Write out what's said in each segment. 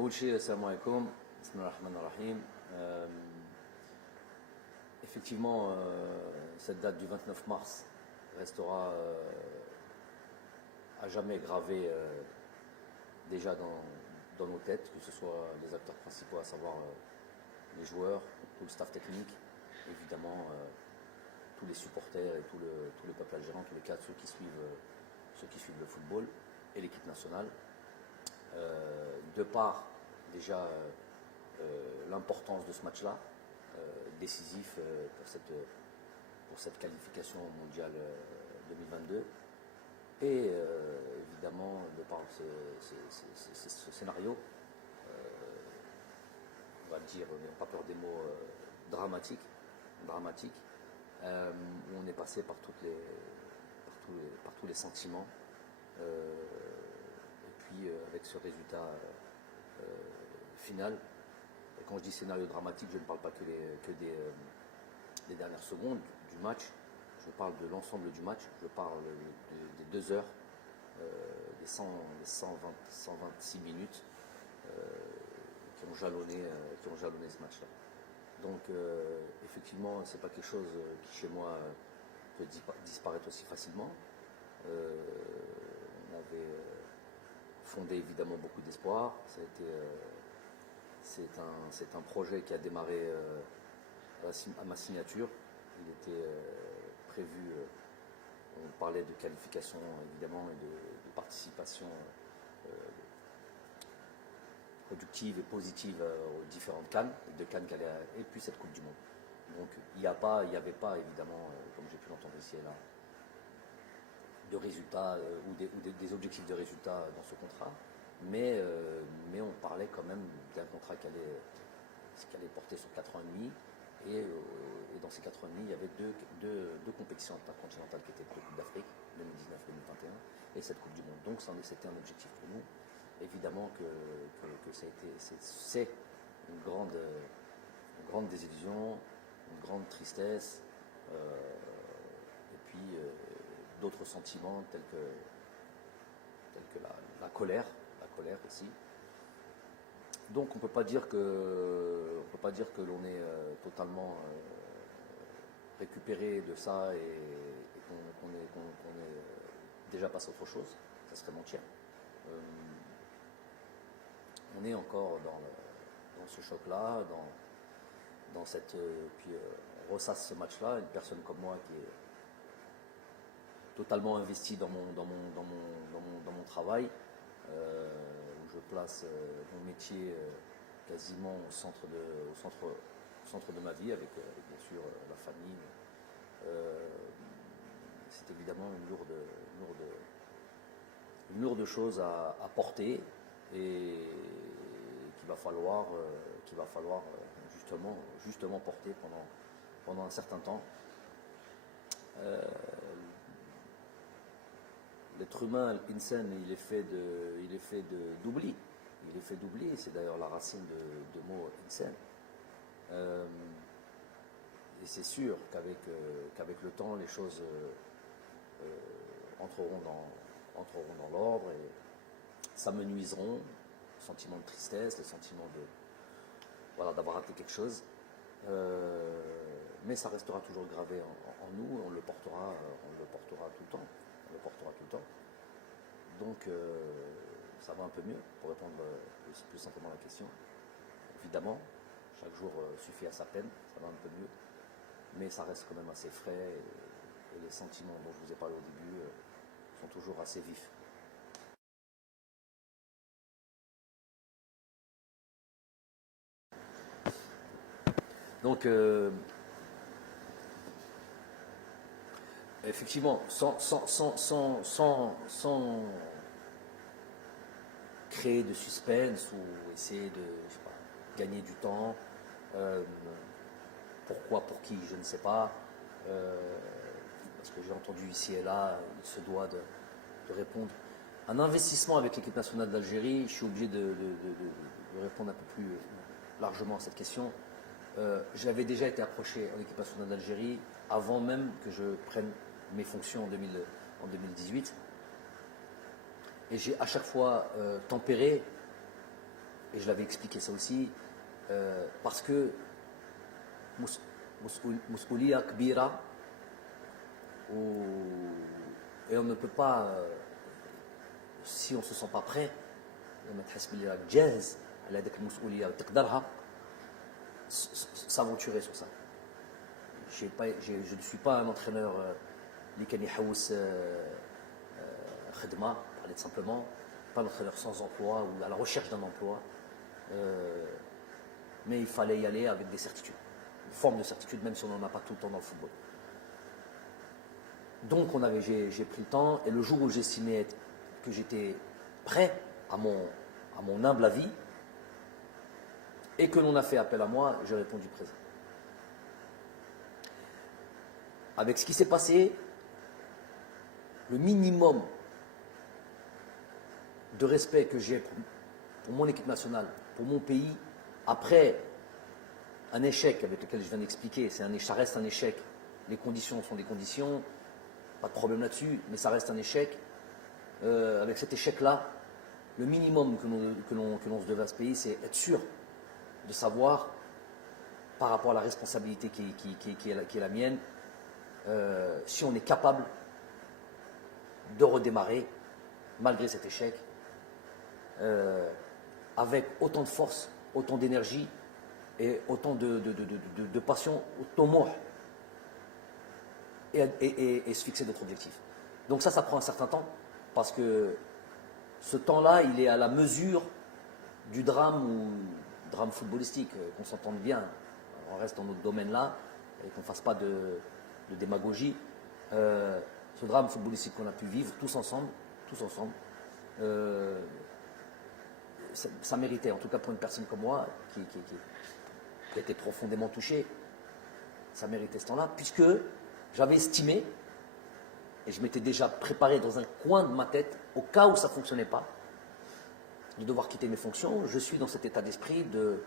أول شيء السلام عليكم بسم الله الرحمن الرحيم. Effectivement, cette date du 29 mars restera à jamais gravée déjà dans nos têtes, que ce soit les acteurs principaux, à savoir les joueurs, tout le staff technique, évidemment tous les supporters et tout le peuple algérien, tous les cas ceux qui suivent le football et l'équipe nationale. De par déjà l'importance de ce match-là, décisif pour cette qualification mondiale 2022, et évidemment de par ce scénario, on va dire, n'ayons pas peur des mots, dramatique, où on est passé par tous les sentiments, et puis avec ce résultat final. Et quand je dis scénario dramatique, je ne parle pas que des dernières secondes du match, je parle de l'ensemble du match, je parle des 2 heures, des 126 minutes qui ont jalonné ce match-là. Donc effectivement, c'est pas quelque chose qui chez moi peut disparaître aussi facilement. On avait fondé évidemment beaucoup d'espoir. C'est un projet qui a démarré à ma signature. Il était prévu, on parlait de qualification évidemment et de participation productive et positive aux différentes CAN, de CAN et puis cette Coupe du Monde. Donc il n'y avait pas évidemment, comme j'ai pu l'entendre ici et là, de résultats ou des objectifs de résultats dans ce contrat, mais on parlait quand même d'un contrat qui allait porter sur 4 ans et demi, et dans ces 4 ans et demi, il y avait deux compétitions intercontinentales qui étaient la Coupe d'Afrique 2019-2021 et cette Coupe du Monde. Donc c'était un objectif pour nous. Évidemment que c'est une grande désillusion, une grande tristesse, et puis d'autres sentiments tels que la colère aussi. Donc on ne peut pas dire que l'on est totalement récupéré de ça et qu'on est déjà passé à autre chose. Ça serait mentir. On est encore dans ce choc-là, dans cette puis on ressasse ce match-là. Une personne comme moi qui est totalement investie dans mon travail, où je place mon métier quasiment au centre de ma vie, avec bien sûr la famille. C'est évidemment une lourde chose à porter, et qu'il va falloir justement porter pendant un certain temps. L'être humain, l'insan, il est fait d'oubli. Il est fait d'oubli, c'est d'ailleurs la racine de mot insan. Et c'est sûr qu'avec le temps, les choses entreront dans l'ordre et s'amenuiseront. Le sentiment de tristesse, le sentiment d'avoir raté quelque chose. Mais ça restera toujours gravé en nous, on le portera tout le temps. Donc ça va un peu mieux, pour répondre plus simplement à la question. Évidemment, chaque jour suffit à sa peine, ça va un peu mieux, mais ça reste quand même assez frais, et les sentiments dont je vous ai parlé au début sont toujours assez vifs. Donc effectivement, sans créer de suspense ou essayer de gagner du temps, pourquoi, pour qui, je ne sais pas, parce que j'ai entendu ici et là, il se doit de répondre. Un investissement avec l'équipe nationale d'Algérie, je suis obligé de répondre un peu plus largement à cette question. J'avais déjà été approché en équipe nationale d'Algérie avant même que je prenne mes fonctions en 2018, et j'ai à chaque fois tempéré et je l'avais expliqué ça aussi, parce que مسؤولية كبيرة et on ne peut pas, si on ne se sent pas prêt, لما تحس باللي راك جاهز على هذيك المسؤولية وتقدرها, s'aventurer sur ça. Je ne suis pas un entraîneur اللي كان يحوس خدمة, parler simplement, pas un entraîneur sans emploi ou à la recherche d'un emploi, mais il fallait y aller avec des certitudes, une forme de certitude, même si on n'en a pas tout le temps dans le football. Donc j'ai pris le temps, et le jour où j'estimais que j'étais prêt à mon humble avis, et que l'on a fait appel à moi, j'ai répondu présent. Avec ce qui s'est passé, le minimum de respect que j'ai pour mon équipe nationale, pour mon pays, après un échec avec lequel je viens d'expliquer, ça reste un échec, les conditions sont des conditions, pas de problème là-dessus, mais ça reste un échec. Avec cet échec-là, le minimum que l'on se devait à ce pays, c'est être sûr de savoir, par rapport à la responsabilité qui est la mienne, si on est capable de redémarrer, malgré cet échec, avec autant de force, autant d'énergie et autant de passion, autant de et se fixer d'autres objectifs. Donc ça prend un certain temps, parce que ce temps-là, il est à la mesure du drame footballistique, qu'on s'entende bien, on reste dans notre domaine-là, et qu'on ne fasse pas de démagogie. Ce drame footballistique qu'on a pu vivre tous ensemble, ça méritait, en tout cas pour une personne comme moi, qui était profondément touchée, ça méritait ce temps-là, puisque j'avais estimé, et je m'étais déjà préparé dans un coin de ma tête, au cas où ça ne fonctionnait pas, de devoir quitter mes fonctions. Je suis dans cet état d'esprit de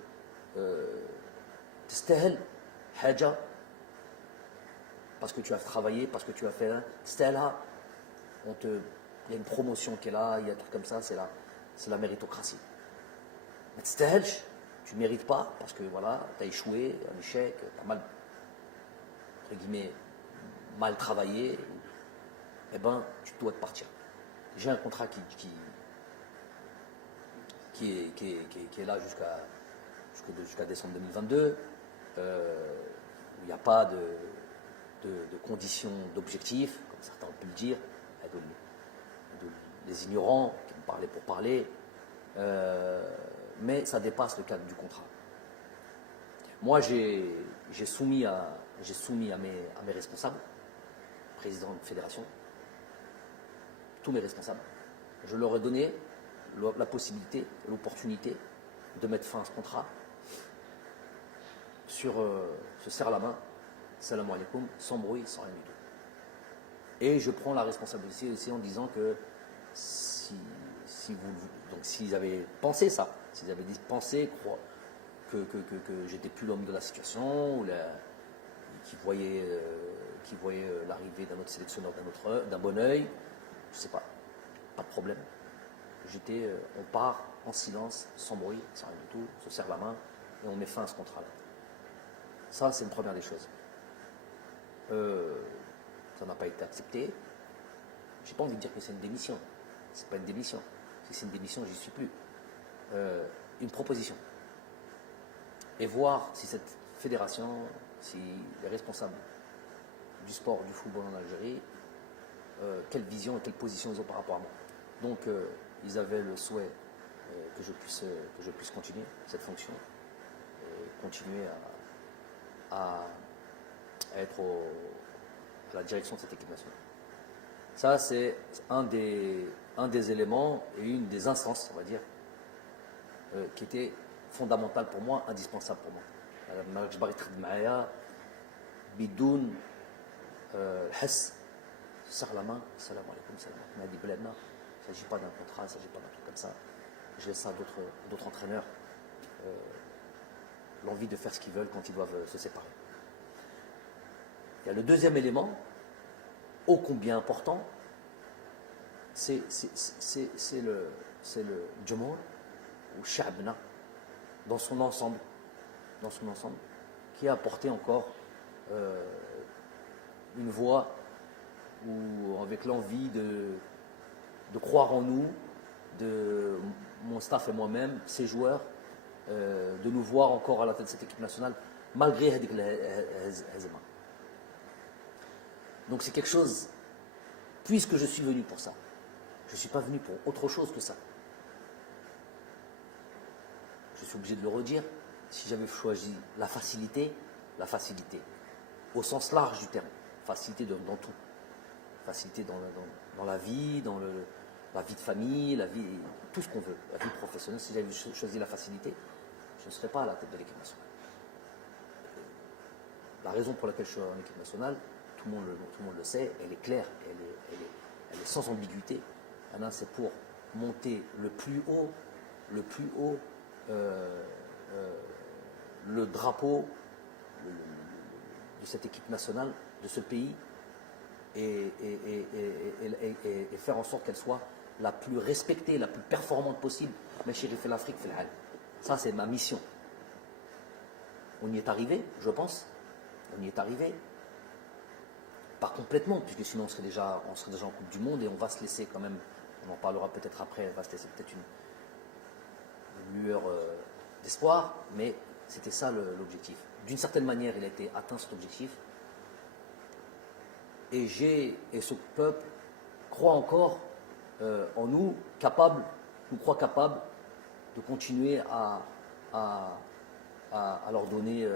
تستاهل حاجة, parce que tu as travaillé, parce que tu as fait un تستاهلها, il y a une promotion qui est là, il y a tout comme ça, c'est la méritocratie. Mais تستاهلش, tu ne mérites pas, parce que voilà, tu as échoué, un échec, tu as mal, entre guillemets, mal travaillé, eh ben, tu dois te partir. J'ai un contrat qui est là jusqu'à décembre 2022, où il n'y a pas de conditions d'objectifs, comme certains ont pu le dire, des ignorants qui me parlaient pour parler, mais ça dépasse le cadre du contrat. Moi, j'ai soumis à mes responsables, président de fédération, tous mes responsables. Je leur ai donné la possibilité, l'opportunité de mettre fin à ce contrat sur se serre la main, salam alaikum, sans bruit, sans rien du tout. Et je prends la responsabilité aussi en disant que s'ils avaient pensé ça, s'ils avaient pensé que j'étais plus l'homme de la situation, ou qui voyaient l'arrivée d'un autre sélectionneur d'un bon oeil, je ne sais pas de problème. On part en silence, sans bruit, sans rien du tout, on se serre la main et on met fin à ce contrat-là. Ça, c'est une première des choses. Ça n'a pas été accepté. Je n'ai pas envie de dire que c'est une démission. C'est pas une démission. Si c'est une démission, j'y suis plus. Une proposition. Et voir si cette fédération, si les responsables du sport, du football en Algérie, quelle vision et quelle position ils ont par rapport à moi. Donc, ils avaient le souhait que je puisse continuer cette fonction et continuer à être à la direction de cette équipe nationale. Ça, c'est un des éléments et une des instances, on va dire, qui était fondamentale pour moi, indispensable pour moi. ماكش باغي تخدم معايا بدون الحس, serre la main, salam alaikum, salam alaikum, هذه بلادنا. Il ne s'agit pas d'un contrat, il ne s'agit pas d'un truc comme ça. Je laisse ça à d'autres entraîneurs, l'envie de faire ce qu'ils veulent quand ils doivent se séparer. Il y a le deuxième élément, ô combien important, c'est le Jumhur ou Sha'bna, dans son ensemble, qui a apporté encore une voix ou avec l'envie de croire en nous, de mon staff et moi-même, ces joueurs, de nous voir encore à la tête de cette équipe nationale, malgré Hazema. Donc c'est quelque chose, puisque je suis venu pour ça, je ne suis pas venu pour autre chose que ça. Je suis obligé de le redire, si j'avais choisi la facilité, au sens large du terme, facilité dans tout, facilité dans la vie, la vie de famille, la vie, tout ce qu'on veut, la vie professionnelle. Si j'avais choisi la facilité, je ne serais pas à la tête de l'équipe nationale. La raison pour laquelle je suis en équipe nationale, tout le monde le sait, elle est claire, elle est sans ambiguïté. C'est pour monter le plus haut le drapeau de cette équipe nationale, de ce pays, et faire en sorte qu'elle soit la plus respectée, la plus performante possible. Mais chérie, fait l'Afrique, fait l'Al. Ça, c'est ma mission. On y est arrivé, je pense. On y est arrivé. Pas complètement, puisque sinon on serait déjà en Coupe du Monde et on va se laisser quand même, on en parlera peut-être après, on va se laisser peut-être une lueur d'espoir, mais c'était ça l'objectif. D'une certaine manière, il a été atteint cet objectif. Et ce peuple croit encore en nous, nous croit capables de continuer à leur donner,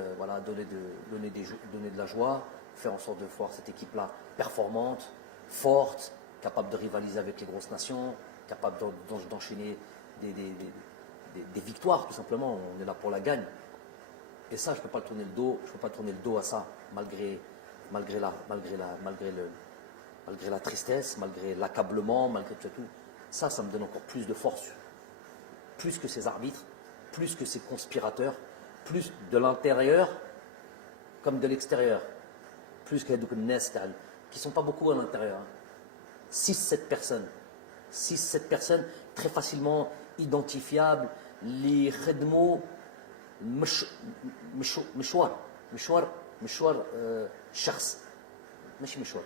donner de la joie, faire en sorte de voir cette équipe-là performante, forte, capable de rivaliser avec les grosses nations, capable d'enchaîner des victoires, tout simplement. On est là pour la gagne. Et ça, je ne peux pas tourner le dos à ça, malgré la tristesse, malgré l'accablement, malgré tout. Ça me donne encore plus de force. Plus que ces arbitres, plus que ces conspirateurs, plus de l'intérieur comme de l'extérieur. Plus que les Nestal, qui ne sont pas beaucoup à l'intérieur. 6-7 personnes très facilement identifiables. Les khedmo مشوار شخص ماشي مشوار.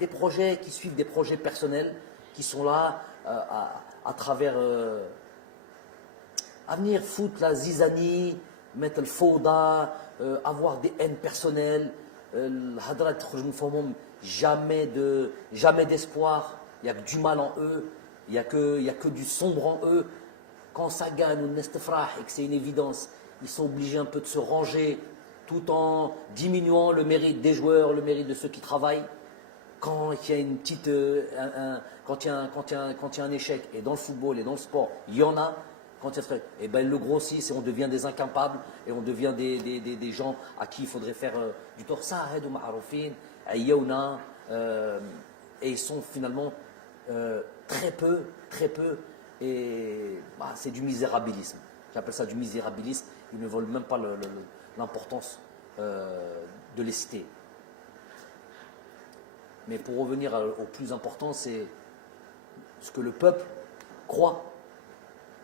Des projets qui suivent des projets personnels qui sont là à travers à venir foutre la zizanie, mettre le fauda, avoir des haines personnelles, jamais d'espoir, il n'y a que du mal en eux, il n'y a que du sombre en eux. Quand ça gagne ou nestefrah et que c'est une évidence, ils sont obligés un peu de se ranger tout en diminuant le mérite des joueurs, le mérite de ceux qui travaillent. Quand il y a une petite, quand il y a un échec, et dans le football et dans le sport, il y en a. Quand il y a et ben, ils le grossissent et on devient des incapables et on devient des gens à qui il faudrait faire du tort. Ça, ou ma'arufin, et ils sont finalement très peu, et c'est du misérabilisme. J'appelle ça du misérabilisme. Ils ne veulent même pas l'importance de les citer. Mais pour revenir au plus important, c'est ce que le peuple croit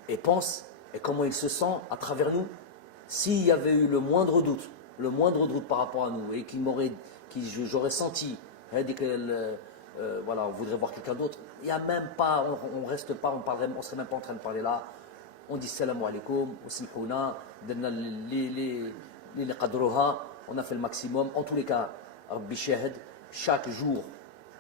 et pense et comment il se sent à travers nous. S'il y avait eu le moindre doute par rapport à nous et j'aurais senti on voudrait voir quelqu'un d'autre, il n'y a même pas, on reste pas, on serait même pas en train de parler là. On dit salam alaikum, on a fait le maximum. En tous les cas, Rabbi Shahid, chaque jour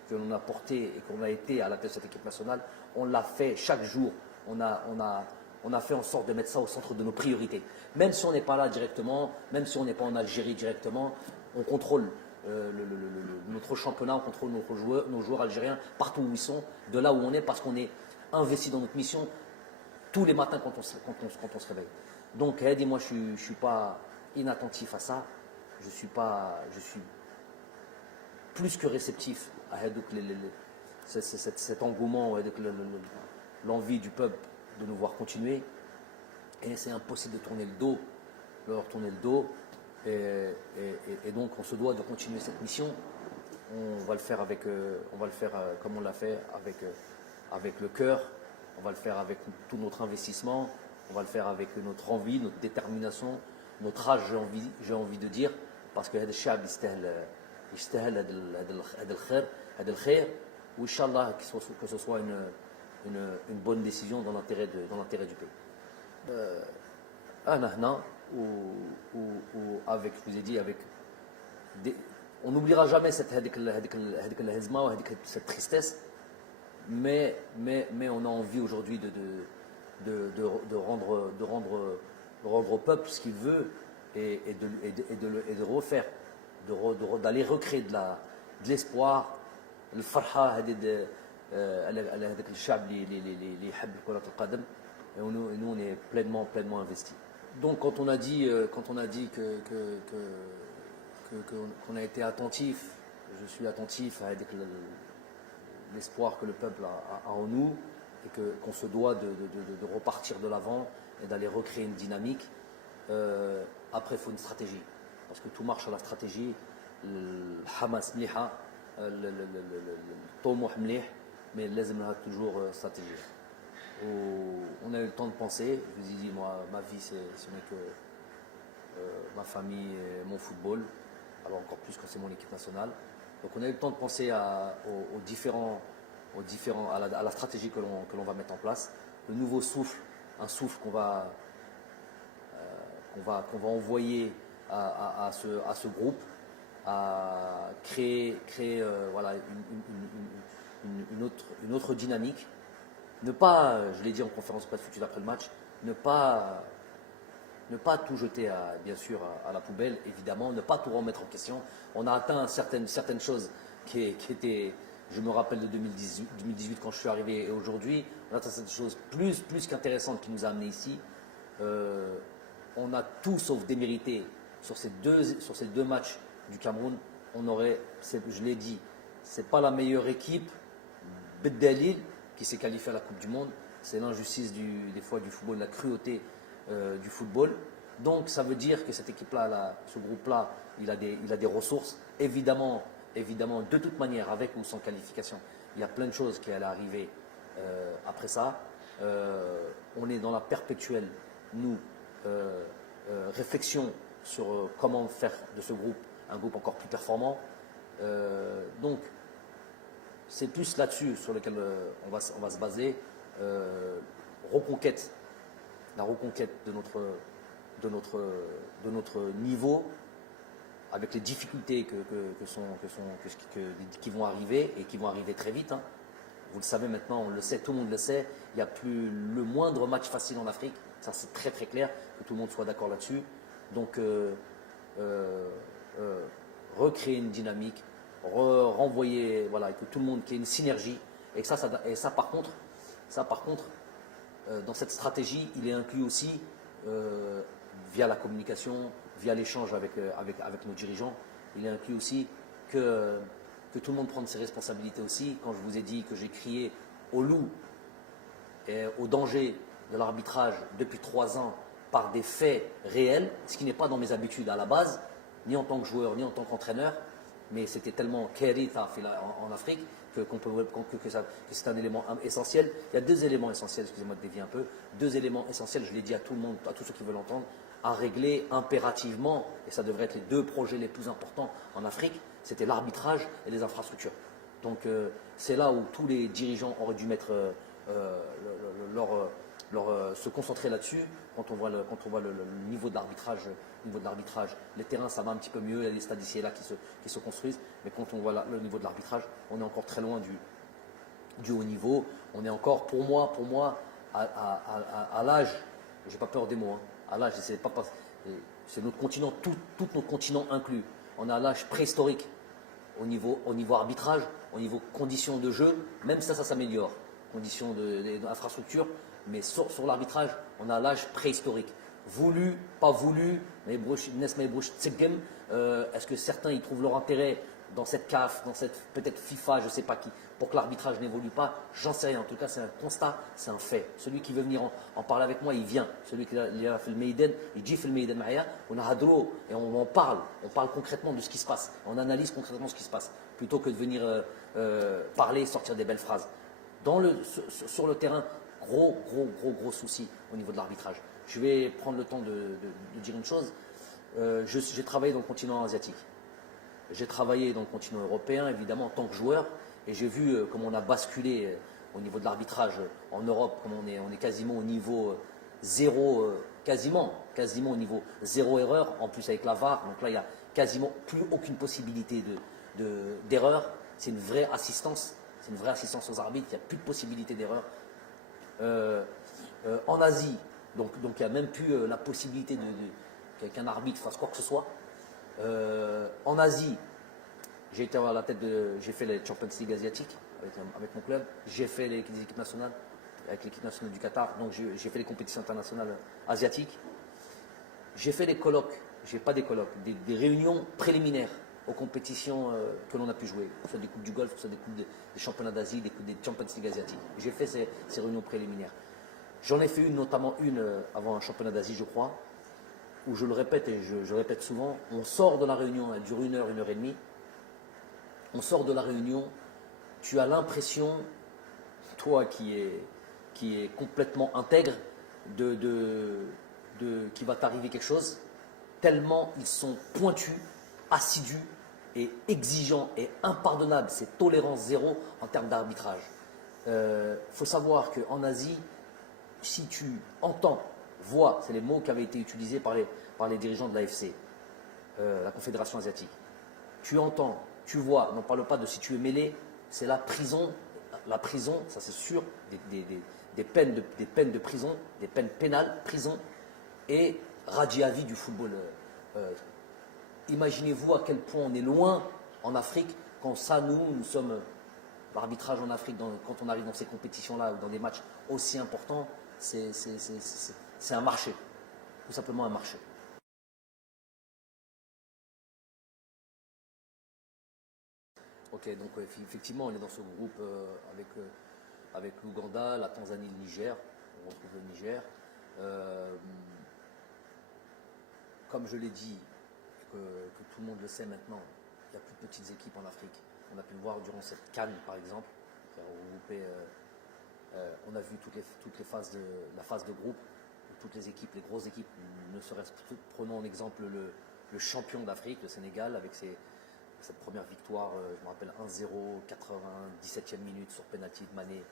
que l'on a porté et qu'on a été à la tête de cette équipe nationale, on l'a fait chaque jour. On a fait en sorte de mettre ça au centre de nos priorités. Même si on n'est pas là directement, même si on n'est pas en Algérie directement, on contrôle notre championnat, on contrôle nos joueurs algériens partout où ils sont, de là où on est, parce qu'on est investi dans notre mission tous les matins quand on se réveille. Donc, moi, je ne suis pas inattentif à ça. Je suis plus que réceptif à cet engouement, l'envie du peuple de nous voir continuer. Et c'est impossible de leur tourner le dos. Et donc, on se doit de continuer cette mission. On va le faire comme on l'a fait, avec le cœur. On va le faire avec tout notre investissement. On va le faire avec notre envie, notre détermination, notre rage, j'ai envie de dire, parce que هذا الشعب يستاهل هذا الخير وإنشالله que ce soit une bonne décision dans l'intérêt du pays. أنا هنا avec, je vous ai dit, avec on n'oubliera jamais cette tristesse, mais on a envie aujourd'hui de rendre au peuple ce qu'il veut et de refaire, d'aller recréer de l'espoir, le farha هذاك الشعب اللي يحب كرة القدم, et nous on est pleinement investis. Donc quand on a dit qu'on a été attentif, je suis attentif avec l'espoir que le peuple a en nous et qu'on se doit de repartir de l'avant et d'aller recréer une dynamique. Après, il faut une stratégie, parce que tout marche à la stratégie. Le Hamas mliha, le Tomouh mlih, mais l'Azm a toujours stratégie. On a eu le temps de penser. Je vous ai dit, moi, ma vie, ce n'est que ma famille et mon football, alors encore plus quand c'est mon équipe nationale. Donc on a eu le temps de penser à la stratégie que l'on va mettre en place. Le nouveau souffle, un souffle qu'on va envoyer à ce groupe, à créer voilà, une autre dynamique. Ne pas, je l'ai dit en conférence presse future après le match, ne pas tout jeter bien sûr à la poubelle, évidemment, ne pas tout remettre en question. On a atteint certaines choses qui étaient, je me rappelle de 2018 quand je suis arrivé, et aujourd'hui, on a atteint cette chose plus qu'intéressante qui nous a amenés ici. On a tout sauf démérité sur ces deux matchs du Cameroun. Je l'ai dit, c'est pas la meilleure équipe, Beddalil, qui s'est qualifiée à la Coupe du Monde. C'est l'injustice des fois du football, la cruauté du football. Donc ça veut dire que cette équipe-là, ce groupe-là, il a des ressources. Évidemment, de toute manière, avec ou sans qualification, il y a plein de choses qui allaient arriver après ça. On est dans la perpétuelle, nous, réflexion sur comment faire de ce groupe un groupe encore plus performant. Donc, c'est plus là-dessus sur lequel on va se baser. La reconquête de notre niveau, avec les difficultés qui vont arriver et qui vont arriver très vite. Hein. Vous le savez maintenant, on le sait, tout le monde le sait. Il n'y a plus le moindre match facile en Afrique. Ça, c'est très clair, que tout le monde soit d'accord là-dessus. Donc, recréer une dynamique, renvoyer, voilà, que tout le monde, qu'il y ait une synergie. Et ça par contre, dans cette stratégie, il est inclus aussi, via la communication, via l'échange avec nos dirigeants, il est inclus aussi que tout le monde prenne ses responsabilités aussi. Quand je vous ai dit que j'ai crié au loup et au danger de l'arbitrage depuis 3 ans par des faits réels, ce qui n'est pas dans mes habitudes à la base, ni en tant que joueur, ni en tant qu'entraîneur, mais c'était tellement karitha en Afrique que c'est un élément essentiel. Il y a 2 éléments essentiels, excusez-moi de dévier un peu, 2 éléments essentiels, je l'ai dit à tout le monde, à tous ceux qui veulent l'entendre, à régler impérativement, et ça devrait être les 2 projets les plus importants en Afrique, c'était l'arbitrage et les infrastructures. Donc c'est là où tous les dirigeants auraient dû mettre se concentrer là-dessus. Quand on voit le niveau de l'arbitrage, les terrains ça va un petit peu mieux, il y a des stades ici et là qui se construisent, mais quand on voit le niveau de l'arbitrage, on est encore très loin du haut niveau. On est encore, pour moi, à l'âge, j'ai pas peur des mots, hein, à l'âge, c'est notre continent, tout notre continent inclus. On est à l'âge préhistorique au niveau arbitrage, au niveau conditions de jeu, même ça s'améliore, conditions d'infrastructure, mais sur l'arbitrage, on a l'âge préhistorique. Voulu, pas voulu, mais est-ce que certains y trouvent leur intérêt dans cette CAF, dans cette peut-être FIFA, je ne sais pas qui, pour que l'arbitrage n'évolue pas? J'en sais rien. En tout cas, c'est un constat, c'est un fait. Celui qui veut venir en parler avec moi, il vient. Celui qui a fait le Meiden, il dit fait le Meiden Maya, on a hadro et on en parle. On parle concrètement de ce qui se passe. On analyse concrètement ce qui se passe, plutôt que de venir parler et sortir des belles phrases. Sur le terrain, gros souci au niveau de l'arbitrage. Je vais prendre le temps de dire une chose. J'ai travaillé dans le continent asiatique. J'ai travaillé dans le continent européen, évidemment, en tant que joueur. Et j'ai vu comment on a basculé au niveau de l'arbitrage en Europe, comme on est quasiment au niveau zéro, quasiment au niveau zéro erreur, en plus avec la VAR. Donc là, il n'y a quasiment plus aucune possibilité d'erreur. C'est une vraie assistance. C'est une vraie assistance aux arbitres. Il n'y a plus de possibilité d'erreur. En Asie, donc il n'y a même plus la possibilité qu'un arbitre fasse quoi que ce soit. En Asie, j'ai été à la tête j'ai fait les Champions League asiatiques avec mon club. J'ai fait les équipes nationales avec l'équipe nationale du Qatar. Donc j'ai fait les compétitions internationales asiatiques. J'ai fait des colloques, des réunions préliminaires aux compétitions que l'on a pu jouer, que ce soit des coupes du Golfe, que ce soit des coupes des championnats d'Asie, des Champions League asiatiques. J'ai fait ces réunions préliminaires. J'en ai fait notamment une avant un championnat d'Asie, je crois, où je le répète et je répète souvent, on sort de la réunion, elle dure 1 heure, 1 heure et demie. On sort de la réunion, tu as l'impression, toi qui est complètement intègre, qu'il va t'arriver quelque chose, tellement ils sont pointus, assidus et exigeants et impardonnables. C'est tolérance zéro en termes d'arbitrage. Faut savoir qu'en Asie, si tu entends, vois, c'est les mots qui avaient été utilisés par les dirigeants de l'AFC, la Confédération asiatique. Tu entends, tu vois, n'en parle pas de si tu es mêlé, c'est la prison. La prison, ça c'est sûr, des peines de prison, des peines pénales, prison et radier à vie du football. Imaginez-vous à quel point on est loin en Afrique quand ça, nous sommes l'arbitrage en Afrique, quand on arrive dans ces compétitions-là, ou dans des matchs aussi importants, c'est un marché, tout simplement un marché. Ok, donc effectivement, on est dans ce groupe avec l'Ouganda, la Tanzanie, le Niger. On retrouve le Niger. Comme je l'ai dit, que tout le monde le sait maintenant, il y a plus de petites équipes en Afrique. On a pu le voir durant cette CAN, par exemple, qui a regroupé. On a vu toutes les phases la phase de groupe, où toutes les équipes, les grosses équipes, ne serait-ce que, prenons en exemple le champion d'Afrique, le Sénégal, avec cette première victoire, je me rappelle 1-0, 97e minute sur penalty de Mané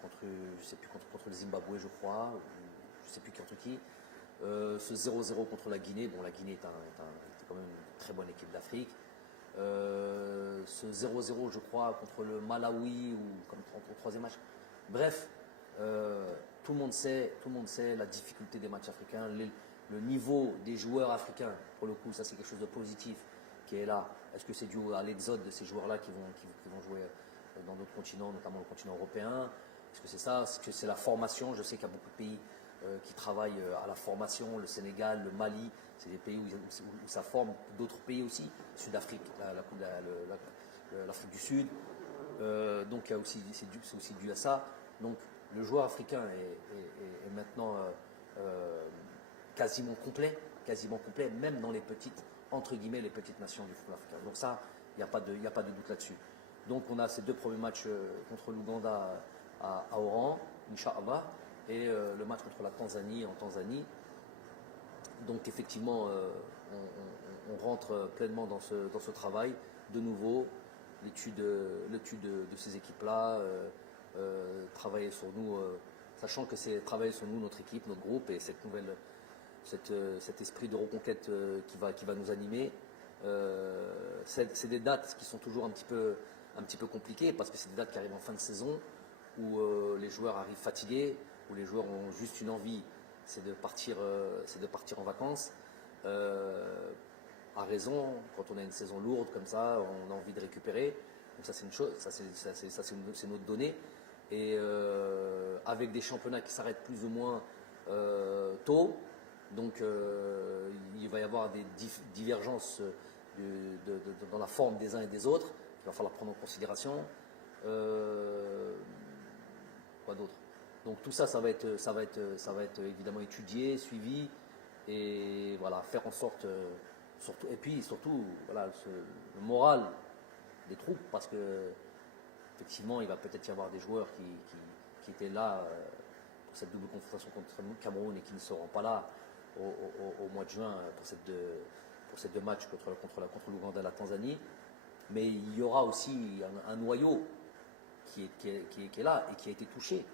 contre le Zimbabwe, je crois, je ne sais plus contre qui. Ce 0-0 contre la Guinée, bon, la Guinée était quand même une très bonne équipe d'Afrique. Ce 0-0, je crois, contre le Malawi ou comme au troisième match. Bref, tout le monde sait la difficulté des matchs africains, le niveau des joueurs africains. Pour le coup, ça c'est quelque chose de positif qui est là. Est-ce que c'est dû à l'exode de ces joueurs-là qui vont jouer dans d'autres continents, notamment le continent européen? Est-ce que c'est ça? Est-ce que c'est la formation? Je sais qu'il y a beaucoup de pays qui travaillent à la formation, le Sénégal, le Mali, c'est des pays où ça forme, d'autres pays aussi, Sud-Afrique, l'Afrique du Sud. Donc c'est aussi dû à ça. Donc le joueur africain est maintenant quasiment complet, même dans les petites, entre guillemets, les petites nations du football africain. Donc ça, il n'y a pas de doute là-dessus. Donc on a ces 2 premiers matchs contre l'Ouganda à Oran, Inch'Allah, et le match contre la Tanzanie en Tanzanie. Donc effectivement, on rentre pleinement dans ce travail. De nouveau, l'étude de ces équipes-là, travailler sur nous, sachant que c'est travailler sur nous, notre équipe, notre groupe, et cet esprit de reconquête qui va nous animer. C'est des dates qui sont toujours un petit peu compliquées, parce que c'est des dates qui arrivent en fin de saison, où les joueurs arrivent fatigués, où les joueurs ont juste une envie, c'est de partir en vacances. À raison, quand on a une saison lourde comme ça, on a envie de récupérer. Donc ça c'est une chose, c'est notre donnée. Et avec des championnats qui s'arrêtent plus ou moins tôt, donc il va y avoir des divergences dans la forme des uns et des autres. Il va falloir prendre en considération. Quoi d'autre? Donc tout ça, ça va être évidemment étudié, suivi, et voilà, faire en sorte, surtout, et puis surtout, voilà, le moral des troupes, parce que effectivement, il va peut-être y avoir des joueurs qui étaient là cette double confrontation contre le Cameroun et qui ne seront pas là au mois de juin pour ces deux matchs contre l'Ouganda et la Tanzanie. Mais il y aura aussi un noyau qui est là et qui a été touché,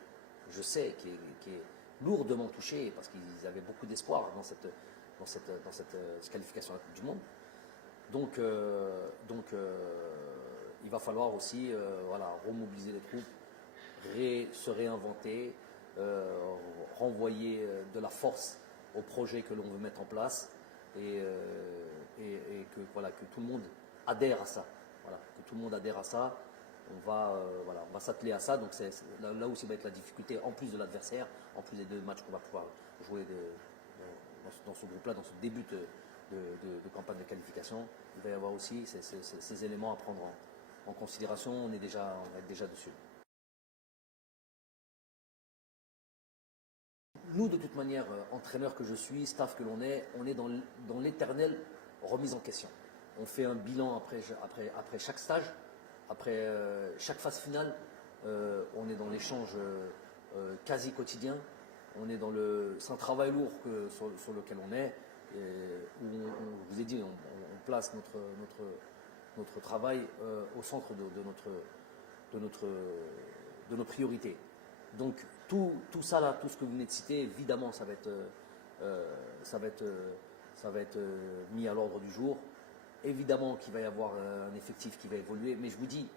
je sais, qui est lourdement touché parce qu'ils avaient beaucoup d'espoir dans cette qualification à la Coupe du Monde. Donc, il va falloir aussi remobiliser les troupes, se réinventer, renvoyer de la force au projet que l'on veut mettre en place et que tout le monde adhère à ça. Voilà, que tout le monde adhère à ça. On va s'atteler à ça. Donc c'est là où ça va être la difficulté, en plus de l'adversaire, en plus des deux matchs qu'on va pouvoir jouer dans ce groupe-là, dans ce début de campagne de qualification. Il va y avoir aussi ces éléments à prendre en considération. On va être déjà dessus. Nous, de toute manière, entraîneur que je suis, staff que l'on est, on est dans l'éternelle remise en question. On fait un bilan après chaque stage, après chaque phase finale. On est dans l'échange quasi quotidien. C'est un travail lourd sur lequel on est. Où je vous ai dit, on place notre travail au centre de nos priorités. Donc tout ça là, tout ce que vous venez de citer, évidemment, ça va être mis à l'ordre du jour. Évidemment qu'il va y avoir un effectif qui va évoluer, mais je vous dis,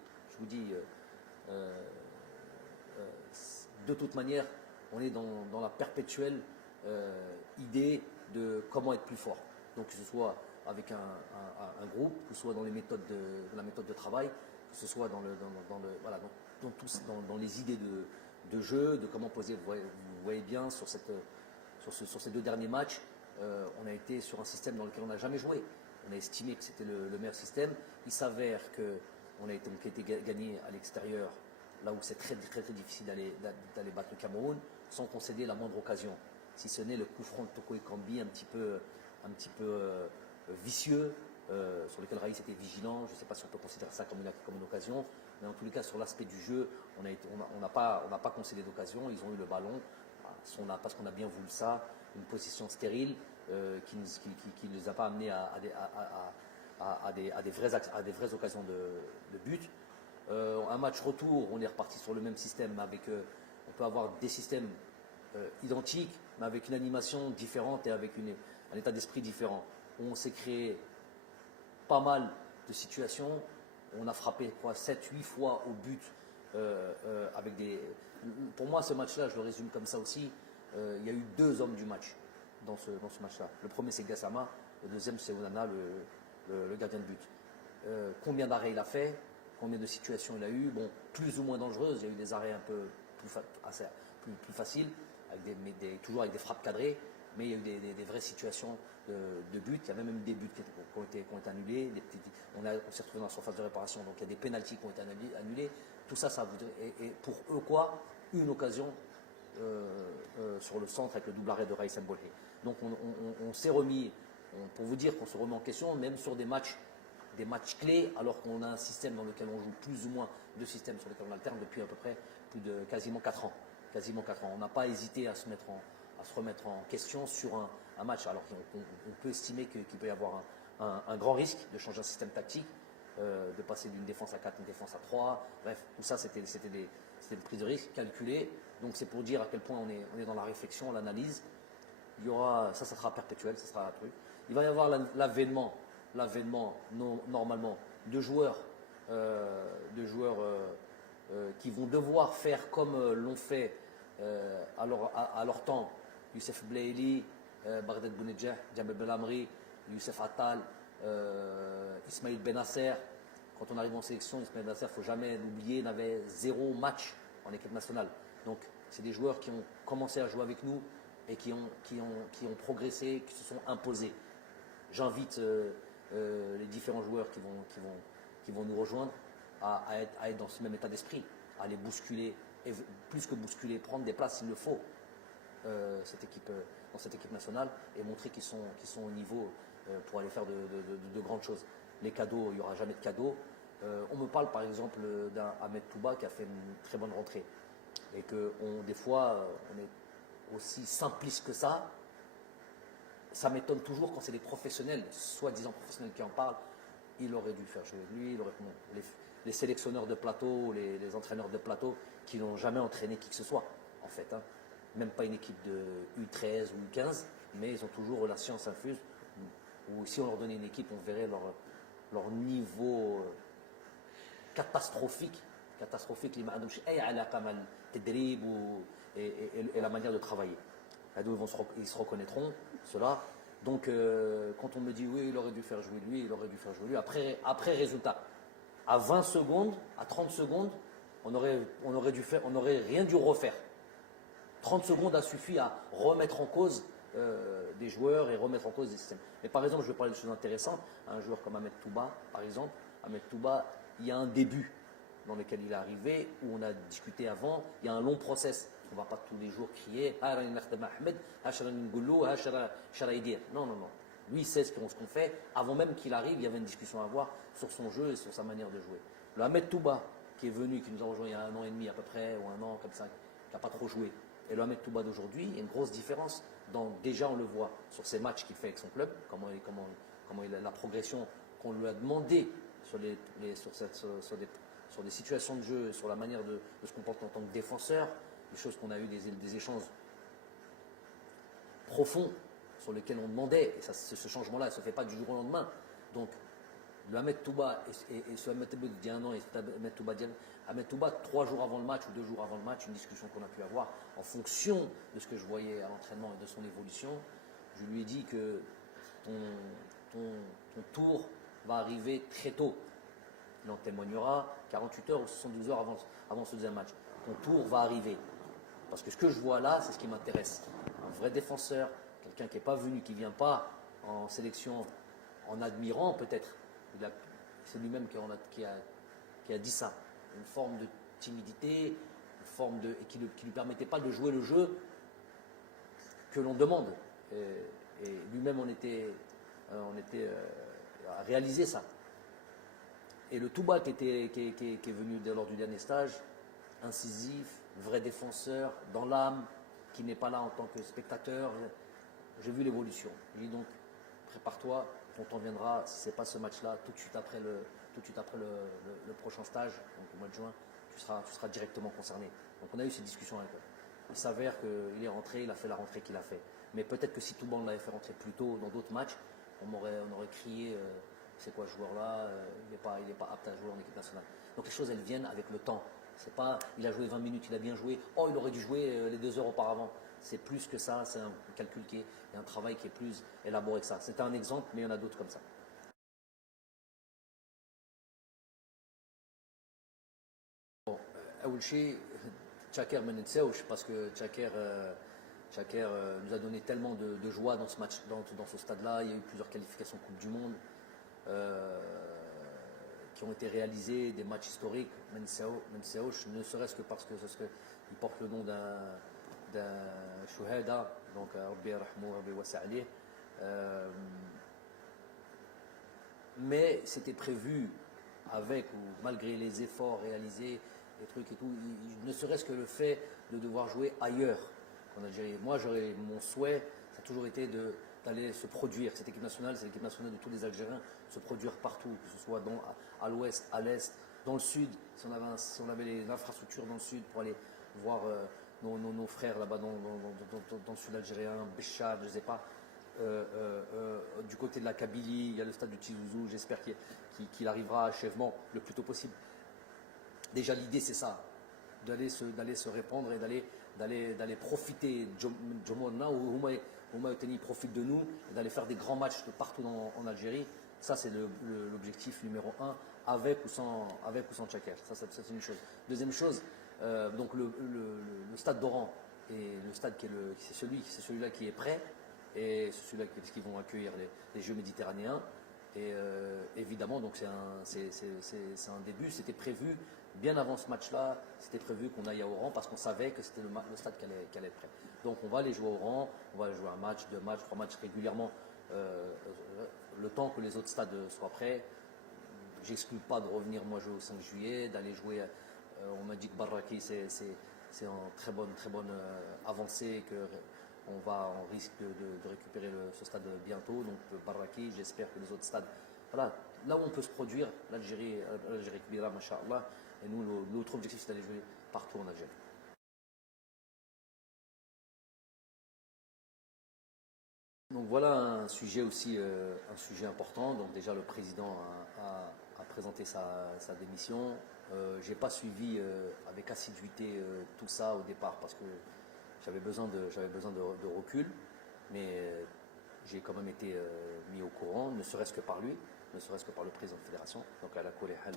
de toute manière, on est dans la perpétuelle idée de comment être plus fort. Donc que ce soit avec un groupe, que ce soit dans les méthodes la méthode de travail, que ce soit dans les idées de jeu, de comment poser. Vous voyez bien sur ces deux derniers matchs, on a été sur un système dans lequel on n'a jamais joué. On a estimé que c'était le meilleur système. Il s'avère qu'on a été gagné à l'extérieur, là où c'est très, très, très difficile d'aller battre le Cameroun, sans concéder la moindre occasion. Si ce n'est le coup franc de Toko Ekambi un petit peu vicieux, sur lequel Raïs était vigilant. Je ne sais pas si on peut considérer ça comme une occasion, mais en tous les cas, sur l'aspect du jeu, on n'a pas concédé d'occasion. Ils ont eu le ballon, parce qu'on a bien voulu ça, une position stérile qui ne les a pas amenés à des vraies occasions de but. Un match retour, on est reparti sur le même système, mais on peut avoir des systèmes identiques, mais avec une animation différente et avec un état d'esprit différent. On s'est créé pas mal de situations. On a frappé 7-8 fois au but avec des. Pour moi, ce match-là, je le résume comme ça aussi. Il y a eu deux hommes du match dans ce match-là. Le premier, c'est Gassama. Le deuxième, c'est Onana, le gardien de but. Combien d'arrêts il a fait? Combien de situations il a eu? Bon, plus ou moins dangereuses. Il y a eu des arrêts un peu plus faciles, toujours avec des frappes cadrées. Mais il y a eu des vraies situations de but. Il y a même des buts qui ont été annulés. On s'est retrouvé dans la surface de réparation, donc il y a des pénaltys qui ont été annulés. Tout ça, et pour eux quoi? Une occasion sur le centre avec le double arrêt de Raïs Mbolhe. Donc on s'est remis, pour vous dire qu'on se remet en question, même sur des matchs clés, alors qu'on a un système dans lequel on joue plus ou moins deux systèmes sur lesquels on alterne depuis à peu près quasiment 4 ans. On n'a pas hésité à se remettre en question sur un match, alors qu'on peut estimer qu'il peut y avoir un grand risque de changer un système tactique, de passer d'une défense à 4 à une défense à 3. Bref, tout ça, c'était une prise de risque calculée. Donc c'est pour dire à quel point on est dans la réflexion, l'analyse. Il y aura, ça sera perpétuel, ça sera un truc. Il va y avoir l'avènement normalement de joueurs qui vont devoir faire comme l'ont fait à leur temps. Youssef Blaili, Baghdad Bounedjah, Djabel Belamri, Youssef Attal, Ismail Benasser. Quand on arrive en sélection, Ismail Benasser, il ne faut jamais l'oublier, n'avait 0 match en équipe nationale. Donc c'est des joueurs qui ont commencé à jouer avec nous et qui ont progressé, qui se sont imposés. J'invite les différents joueurs qui vont nous rejoindre à être dans ce même état d'esprit, à les bousculer, et plus que bousculer, prendre des places s'il le faut dans cette équipe nationale et montrer qu'ils sont au niveau pour aller faire de grandes choses. Les cadeaux, il n'y aura jamais de cadeaux. On me parle par exemple d'un Ahmed Touba qui a fait une très bonne rentrée et que des fois aussi simpliste que ça m'étonne toujours quand c'est des professionnels, soi-disant professionnels qui en parlent. Il aurait dû faire jouer lui, les sélectionneurs de plateau, les entraîneurs de plateau qui n'ont jamais entraîné qui que ce soit, en fait. Hein. Même pas une équipe de U13 ou U15, mais ils ont toujours la science infuse. Ou si on leur donnait une équipe, on verrait leur niveau catastrophique, et la manière de travailler. Ils se reconnaîtront, cela. Donc, quand on me dit oui, il aurait dû faire jouer lui, il aurait dû faire jouer lui, après résultat, à 20 secondes, à 30 secondes, on n'aurait rien dû refaire. 30 secondes a suffi à remettre en cause des joueurs et remettre en cause des systèmes. Mais par exemple, je vais parler de choses intéressantes. Un joueur comme Ahmed Touba, par exemple, Ahmed Touba, il y a un début dans lequel il est arrivé, où on a discuté avant, il y a un long process. On ne va pas tous les jours crier non, non, non. Lui, il sait ce qu'on fait. Avant même qu'il arrive, il y avait une discussion à avoir sur son jeu et sur sa manière de jouer. Le Ahmed Touba, qui est venu, qui nous a rejoint il y a 1 an et demi à peu près, ou 1 an comme ça, qui n'a pas trop joué, et le Ahmed Touba d'aujourd'hui, il y a une grosse différence. Déjà, on le voit sur ses matchs qu'il fait avec son club, comment il a la progression qu'on lui a demandé sur des situations de jeu, sur la manière de se comporter en tant que défenseur, des choses qu'on a eu des échanges profonds sur lesquels on demandait, et ce changement-là ne se fait pas du jour au lendemain. Donc, le Ahmed Touba et ce Ahmed Touba d'il y a 1 an et Ahmed Touba 3 jours avant le match ou 2 jours avant le match, une discussion qu'on a pu avoir en fonction de ce que je voyais à l'entraînement et de son évolution, je lui ai dit que ton tour va arriver très tôt. Il en témoignera 48 heures ou 72 heures avant ce deuxième match. Ton tour va arriver. Parce que ce que je vois là, c'est ce qui m'intéresse. Un vrai défenseur, quelqu'un qui n'est pas venu, qui ne vient pas en sélection en admirant peut-être. C'est lui-même qui a dit ça. Une forme de timidité, et qui ne lui permettait pas de jouer le jeu que l'on demande. Et lui-même, on était à réaliser ça. Et le Touba qui est venu lors du dernier stage, incisif, vrai défenseur, dans l'âme, qui n'est pas là en tant que spectateur, j'ai vu l'évolution. Je lui ai dit donc, prépare-toi, ton temps viendra, si ce n'est pas ce match-là, tout de suite après le prochain stage, donc au mois de juin, tu seras directement concerné. Donc on a eu cette discussion avec eux. Il s'avère qu'il est rentré, il a fait la rentrée qu'il a fait. Mais peut-être que si Touba on l'avait fait rentrer plus tôt dans d'autres matchs, on aurait crié c'est quoi ce joueur-là, il n'est pas apte à jouer en équipe nationale. Donc les choses elles viennent avec le temps. C'est pas il a joué 20 minutes, il a bien joué, oh il aurait dû jouer les 2 heures auparavant. C'est plus que ça, c'est un calcul et un travail qui est plus élaboré que ça. C'est un exemple, mais il y en a d'autres comme ça. Bon, أول شيء Tchaker ما ننساوش parce que Tchaker nous a donné tellement de joie dans ce match, dans ce stade-là. Il y a eu plusieurs qualifications Coupe du Monde qui ont été réalisées, des matchs historiques. ما ننساوش, ne serait-ce que parce qu'il porte le nom d'un chouhada, donc Rabbi yarhamou, Rabbi wasa' alayh. Mais c'était prévu avec ou malgré les efforts réalisés, les trucs et tout, ne serait-ce que le fait de devoir jouer ailleurs qu'en Algérie. Moi, mon souhait, ça a toujours été d'aller se produire. Cette équipe nationale, c'est l'équipe nationale de tous les Algériens, se produire partout, que ce soit à l'ouest, à l'est, dans le sud, si on avait les infrastructures dans le sud pour aller voir nos frères là-bas dans le sud algérien, Béchar, je ne sais pas. Du côté de la Kabylie, il y a le stade du Tizouzou, j'espère qu'il arrivera à achèvement le plus tôt possible. Déjà l'idée c'est ça, d'aller se répandre et d'aller profiter Jomona ou Humayoteni profite de nous, et d'aller faire des grands matchs de partout en Algérie. Ça c'est l'objectif numéro 1, avec ou sans Tchaker. Ça c'est une chose. Deuxième chose, donc le stade d'Oran et le stade c'est celui-là qui est prêt. Et c'est celui-là qui vont accueillir les Jeux méditerranéens. Et évidemment, donc c'est un début. C'était prévu bien avant ce match-là. C'était prévu qu'on aille à Oran parce qu'on savait que c'était le stade qui allait être prêt. Donc on va aller jouer à Oran. On va aller jouer un match, 2 matchs, 3 matchs régulièrement. Le temps que les autres stades soient prêts. J'exclus pas de revenir moi jouer au 5 juillet, d'aller jouer. On m'a dit que Barraki c'est en très bonne avancée que on risque de récupérer ce stade bientôt. Donc Barraki, j'espère que les autres stades, voilà, là où on peut se produire, l'Algérie Kbira, Masha'Allah, et nous, notre objectif c'est d'aller jouer partout en Algérie. Donc voilà un sujet aussi un sujet important. Donc déjà le président a présenté sa démission. J'ai pas suivi avec assiduité tout ça au départ parce que j'avais besoin de recul, mais j'ai quand même été mis au courant, ne serait-ce que par lui, ne serait-ce que par le président de fédération. Donc à la Koléhal,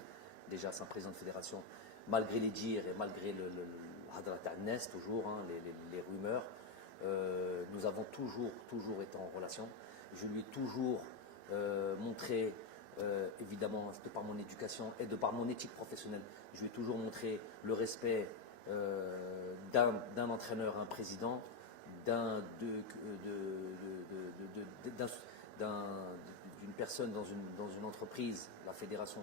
déjà c'est un président de fédération, malgré les dires et malgré le Hadrat al-Nes, toujours, hein, les rumeurs, nous avons toujours été en relation. Je lui ai toujours montré, évidemment, de par mon éducation et de par mon éthique professionnelle, je lui ai toujours montré le respect d'un entraîneur, un président, d'une personne dans une entreprise, la fédération,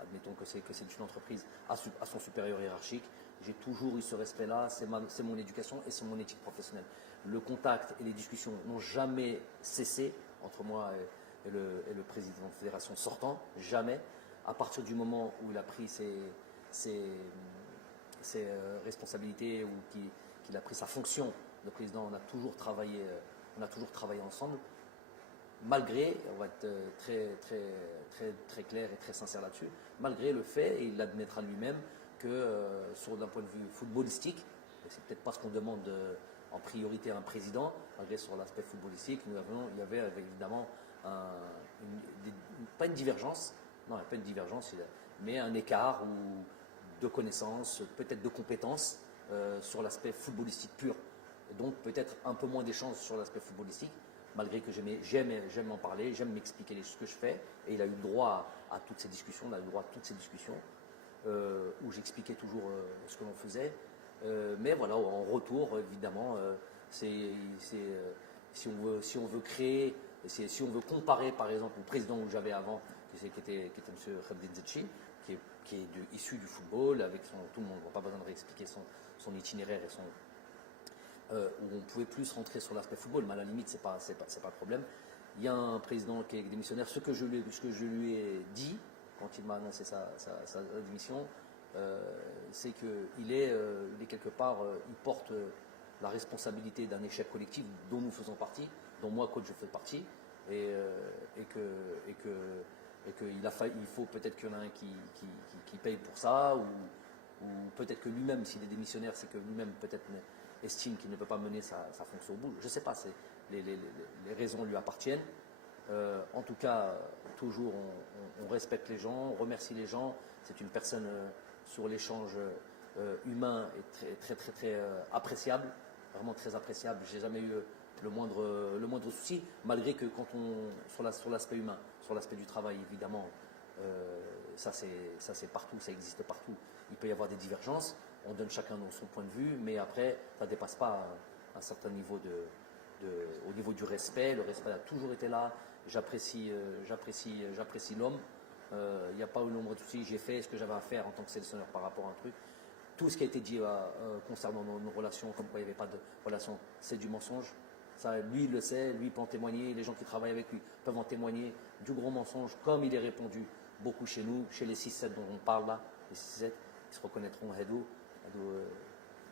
admettons que c'est une entreprise, à son supérieur hiérarchique. J'ai toujours eu ce respect-là, c'est mon éducation et c'est mon éthique professionnelle. Le contact et les discussions n'ont jamais cessé entre moi et le président de fédération sortant, jamais. À partir du moment où il a pris ses responsabilités ou qu'il a pris sa fonction de président, on a toujours travaillé ensemble. Malgré, on va être très clair et très sincère là-dessus, malgré le fait, et il l'admettra lui-même, que d'un point de vue footballistique, et c'est peut-être pas ce qu'on demande en priorité à un président, malgré sur l'aspect footballistique, il y avait évidemment pas une divergence, non, pas une divergence, mais un écart de connaissances, peut-être de compétences sur l'aspect footballistique pur. Et donc peut-être un peu moins d'échanges sur l'aspect footballistique, malgré que j'aime en parler, j'aime m'expliquer ce que je fais, et il a eu le droit à toutes ces discussions, où j'expliquais toujours ce que l'on faisait. Mais voilà, en retour, évidemment, si on veut créer, si on veut comparer par exemple au président que j'avais avant, qui était M. Khabdin Zetchi, qui est issu du football, avec tout le monde, n'a pas besoin de réexpliquer son itinéraire et où on pouvait plus rentrer sur l'aspect football, mais à la limite, c'est pas le problème. Il y a un président qui est démissionnaire. Ce que je lui ai dit quand il m'a annoncé sa démission, c'est qu'il est quelque part, il porte la responsabilité d'un échec collectif dont nous faisons partie, dont moi, coach, je fais partie, et qu'il faut peut-être qu'il y en a un qui paye pour ça, ou peut-être que lui-même, s'il est démissionnaire, c'est que lui-même peut-être estime qu'il ne peut pas mener sa fonction au bout. Je ne sais pas, les raisons lui appartiennent. En tout cas, toujours on respecte les gens, on remercie les gens. C'est une personne sur l'échange humain et très appréciable, vraiment très appréciable. J'ai jamais eu le moindre souci, malgré que quand sur l'aspect humain, sur l'aspect du travail, évidemment, ça c'est partout, ça existe partout. Il peut y avoir des divergences, on donne chacun son point de vue, mais après, ça ne dépasse pas un certain niveau au niveau du respect. Le respect a toujours été là. J'apprécie l'homme. Il n'y a pas eu l'ombre de souci. J'ai fait ce que j'avais à faire en tant que sélectionneur par rapport à un truc. Tout ce qui a été dit concernant nos relations, comme quoi il n'y avait pas de relation, c'est du mensonge. Ça, lui, il le sait, lui, il peut en témoigner. Les gens qui travaillent avec lui peuvent en témoigner. Du gros mensonge, comme il est répondu beaucoup chez nous, chez les 6-7 dont on parle là, les 6-7, ils se reconnaîtront. Hedou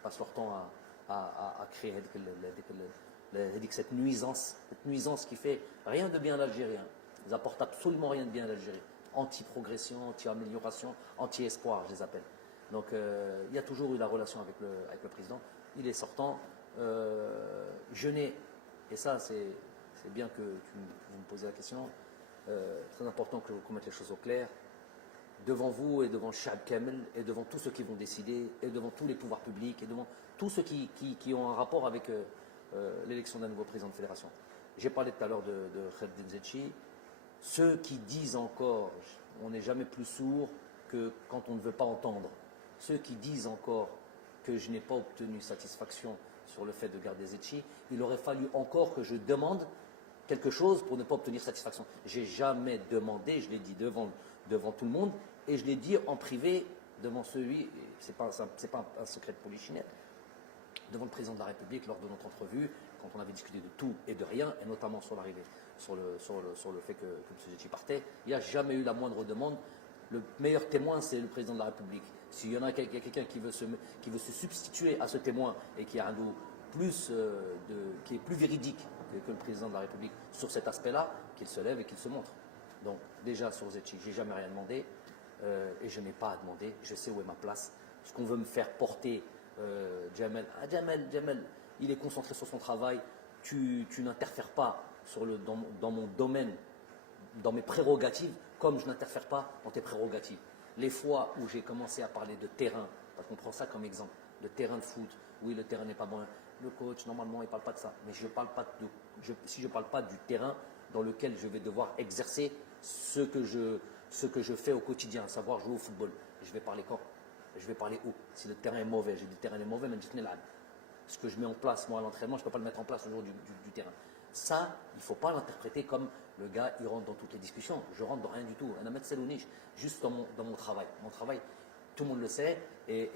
passent leur temps à créer cette nuisance qui fait rien de bien à l'Algérien. Ils apportent absolument rien de bien à l'Algérie. Anti-progression, anti-amélioration, anti-espoir, je les appelle. Donc il y a toujours eu la relation avec le président. Il est sortant. Je n'ai, et ça c'est bien que vous me posez la question, très important qu'on mette les choses au clair, devant vous et devant Shab Kamel et devant tous ceux qui vont décider et devant tous les pouvoirs publics et devant tous ceux qui ont un rapport avec l'élection d'un nouveau président de fédération. J'ai parlé tout à l'heure de Khabdin Zetchi. Ceux qui disent encore, on n'est jamais plus sourd que quand on ne veut pas entendre. Ceux qui disent encore que je n'ai pas obtenu satisfaction sur le fait de garder Zetchi, il aurait fallu encore que je demande quelque chose pour ne pas obtenir satisfaction. J'ai jamais demandé, je l'ai dit devant tout le monde, et je l'ai dit en privé devant celui, c'est pas un secret de polichinelle, devant le président de la République lors de notre entrevue, quand on avait discuté de tout et de rien, et notamment sur l'arrivée, sur le fait que M. Zetchi partait, il n'y a jamais eu la moindre demande. Le meilleur témoin, c'est le président de la République. S'il y en a quelqu'un qui veut se substituer à ce témoin et qui a un dos qui est plus véridique que le président de la République sur cet aspect-là, qu'il se lève et qu'il se montre. Donc déjà sur Zetchi, j'ai jamais rien demandé et je n'ai pas à demander. Je sais où est ma place. Ce qu'on veut me faire porter, Jamel, il est concentré sur son travail. Tu n'interfères pas dans mon domaine, dans mes prérogatives, comme je n'interfère pas dans tes prérogatives. Les fois où j'ai commencé à parler de terrain, parce qu'on prend ça comme exemple, de terrain de foot, oui, le terrain n'est pas bon. Le coach, normalement, il ne parle pas de ça. Mais si je ne parle pas du terrain dans lequel je vais devoir exercer ce que je fais au quotidien, à savoir jouer au football, je vais parler quand? Je vais parler où? Si le terrain est mauvais, j'ai dit le terrain est mauvais, mais je là. Ce que je mets en place, moi, à l'entraînement, je ne peux pas le mettre en place au jour du terrain. Ça, il ne faut pas l'interpréter comme le gars, il rentre dans toutes les discussions. Je rentre dans rien du tout. Un Selounich, juste dans mon travail. Mon travail, tout le monde le sait, et